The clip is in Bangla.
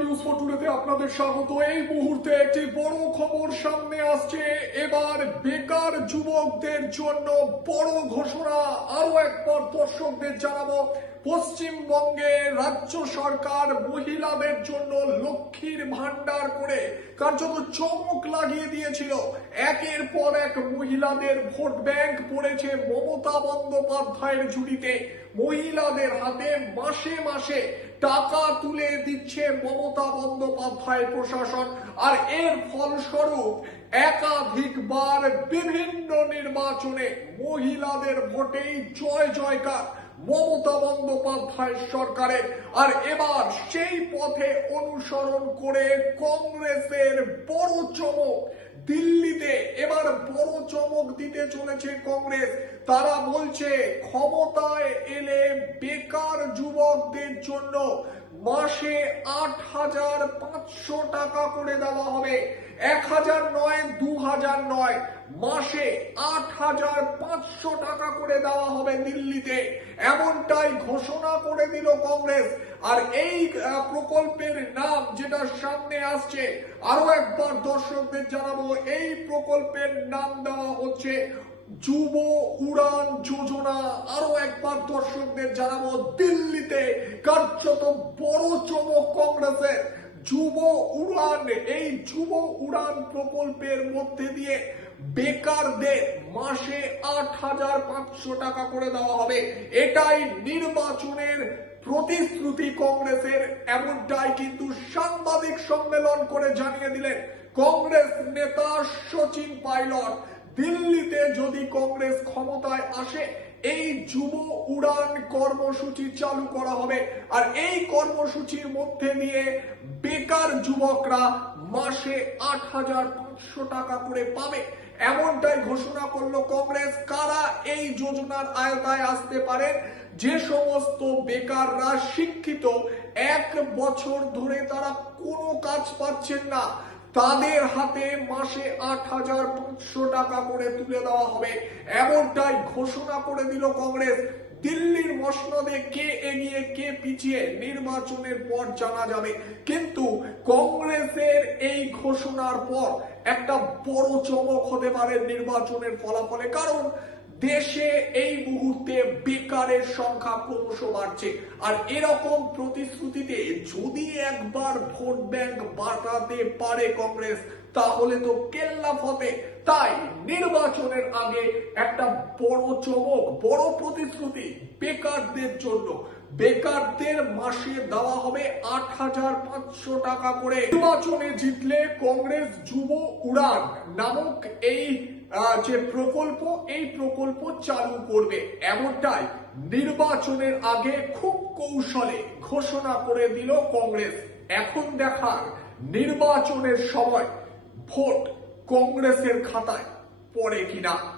নিউজ ফটুরেতে আপনাদের স্বাগত। এই মুহূর্তে একটি বড় খবর সামনে আসছে। এবার বেকার যুবকদের জন্য বড় ঘোষণা। আরও একবার দর্শকদের জানাব, পশ্চিমবঙ্গে রাজ্য সরকার মহিলাদের জন্য লক্ষ্মীর ভান্ডার করে কার্যত চমক লাগিয়ে দিয়েছিল। একের পর এক মহিলাদের ভোট ব্যাংক পড়েছে মমতা বন্দ্যোপাধ্যায়ের ঝুড়িতে। মহিলাদের হাতে মাসে মাসে টাকা তুলে দিচ্ছে মমতা বন্দ্যোপাধ্যায় প্রশাসন। আর এর ফলস্বরূপ একাধিকবার বিভিন্ন নির্বাচনে মহিলাদের ভোটেই জয় জয়কার। মমতা বন্দ্যোপাধ্যায় সরকারের। আর এবার সেই পথে অনুসরণ করে কংগ্রেসের বড় চমক দিল্লিতে। এবার বড় চমক দিতে চলেছে কংগ্রেস। তারা বলছে, ক্ষমতায় এলে বেকার যুবকদের জন্য মাসে আট হাজার পাঁচশো টাকা করে দেওয়া হবে। এক হাজার নয় হাজার নয়, মাসে আট হাজার পাঁচশো টাকা করে দেওয়া হবে দিল্লিতে। এমনটাই ঘোষণা করে দিল কংগ্রেস। আর এই প্রকল্পের নাম যেটা সামনে আসছে, আরও একবার দর্শকদের জানাব, এই প্রকল্পের নাম দেওয়া হচ্ছে যুব উড়ান যোজনা। আরও একবার দর্শকদের জানাব, দিল্লিতে কার্যত বড় চমক কংগ্রেসের। যুব উড়ান, এই যুব উড়ান প্রকল্পের মধ্যে দিয়ে বেকারদের মাসে আট হাজার পাঁচশো টাকা করে দেওয়া হবে। এটাই নির্বাচনের প্রতিশ্রুতি কংগ্রেসের, এমনটাই কিন্তু সাংবাদিক সম্মেলন করে জানিয়ে দিলেন কংগ্রেস নেতা সচিন পাইলট। দিল্লিতে যদি কংগ্রেস ক্ষমতায় আসে, এই যুব উড়ান কর্মসূচি চালু করা হবে। আর এই কর্মসূচির মধ্যে দিয়ে বেকার যুবকরা মাসে আট হাজার পাঁচশো টাকা করে পাবে। এমনটাই ঘোষণা করল কংগ্রেস। কারা এই যোজনার আয়তায় আসতে পারে যে সমস্ত বেকাররা শিক্ষিত, এক বছর ধরে তারা কোনো কাজ পাচ্ছেন না। তাদের হাতে মাসে আট হাজার পাঁচশো টাকা করে তুলে দেওয়া হবে। এমনটাই ঘোষণা করে দিল কংগ্রেস। দিল্লির মসনদে কে এগিয়ে, কে পিছিয়ে নির্বাচনের পর জানা যাবে। কিন্তু কংগ্রেসের এই ঘোষণার পর একটা বড় চমক হতে পারে নির্বাচনের ফলাফলে। কারণ দেশে এই মুহূর্তে বেকারের সংখ্যা ক্রমশ বাড়ছে। আর এরকম প্রতিশ্রুতিতে যদি একবার ভোট ব্যাংক বাড়াতে পারে কংগ্রেস, তাহলে তো কেল্লা ফতে। তাই নির্বাচনের আগে একটা বড় চমক, বড় প্রতিশ্রুতি বেকারদের জন্য। বেকারদের মাসে দেওয়া হবে আট হাজার পাঁচশো টাকা করে। নির্বাচনে জিতলে কংগ্রেস যুব উড়ান নামক এই যে প্রকল্প, এই প্রকল্প চালু করবে। এমনটাই নির্বাচনের আগে খুব কৌশলে ঘোষণা করে দিল কংগ্রেস। এখন দেখার নির্বাচনের সময় ভোট কংগ্রেসের খাতায় পড়ে কিনা।